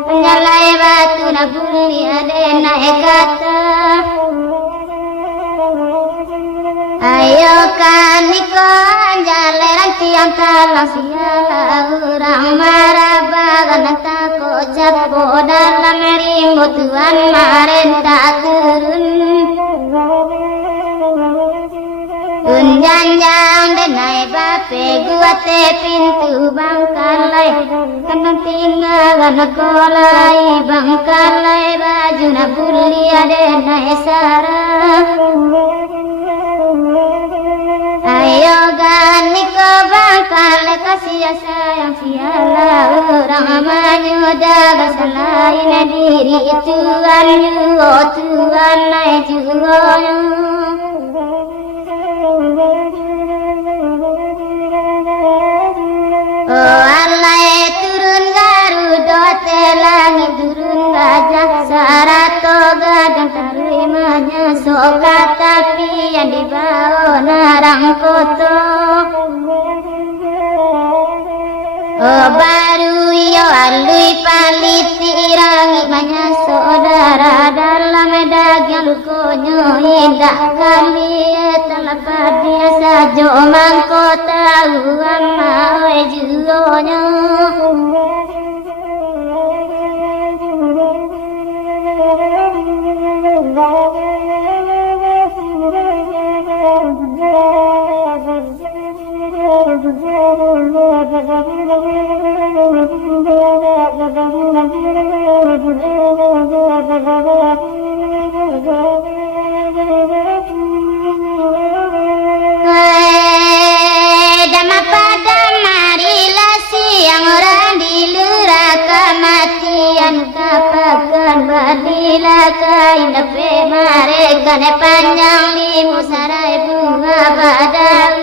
Penyalai batu nabuli ada naik kata. Ayo kan niko anjaleran tiang talang siala urang marabagan tako capo dalam rimbo Tuhan marenta turun. Unjanjang denai bape gua te pintu bangkalai kanang tinggalan kolai bangkalai baju na buli denai sarang. Ayo gani ko bangkalai kasih sayang siala orang menyudaga selain diri Tuhan yuo Tuhan nai juoyo. Oh alai turun garuda langit turun gajah sarato gadang terimanya soka tapi yang dibawa narang koto. Oh baru iyo alui paliti rangi banyak saudara dalam daging lukonyo indah kali terlepas dia saja mangko tahu ama juonyo. Kain dape mereka ne panjang limu sarai bunga badaun.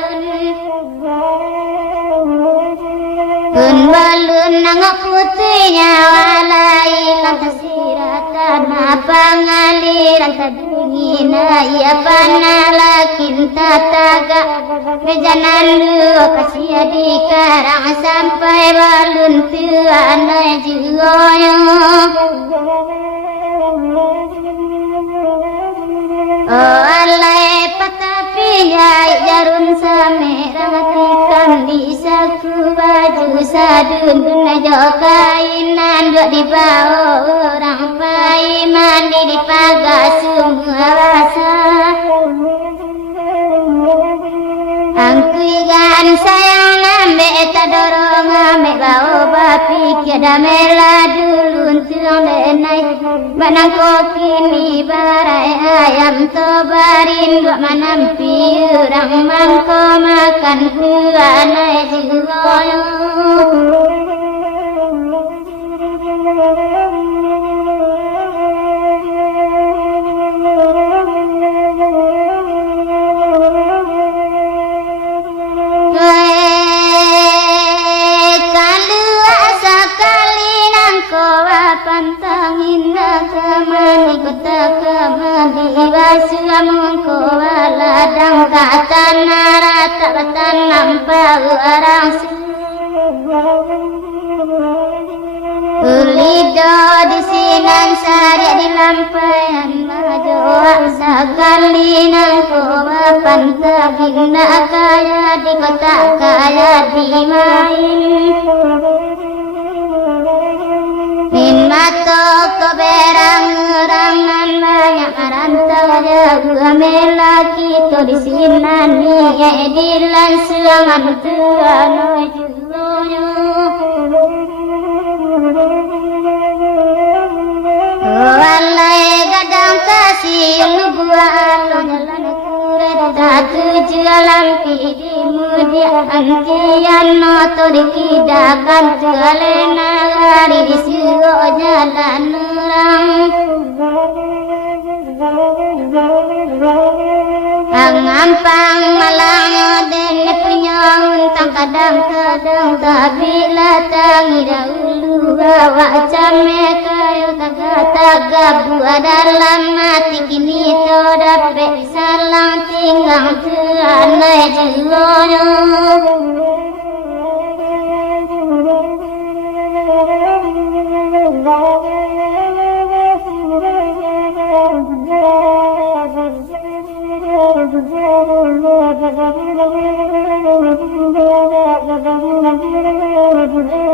Kun balun nangok putihnya walai lantas siratan apa ngaliran tadungin ia panalakin tataga mejanan dua kasih di karang sampai balun tuan juoyo. Oh alai patapinya jarun sameratikan di saku baju sadun najo kainan dua dibawa orang pai mandi di pagar semua rasa. Angkuigan sayang nambe tadorong ame bawa bapi kiada mela dulu tuang denai banang kokini barai ayam tobarin dua manampi urang mangko makan kuanai juoyo. Pantangin nakamani kota kamani basuam ko ladang kata narata batan nampak orang ulido di sinan sari di lampayan majoa sekali nangko pantangin nakaya di kota kaya di main. Mato ko berang-rangan banyak rantau jaga melaki to di sinani edilan suangan tuan juoyo. Walai gadang kasih lu buat lo jalan kuret tatu jalan pidi mudi angkian notor kidakan telena hari disuruh jalan orang Angampang malang den punya untang kadang-kadang tapi latang dahulu bawa came kayu taga-taga buat dalam mati kini to dapat salang tinggal teranai jelonya Thank you.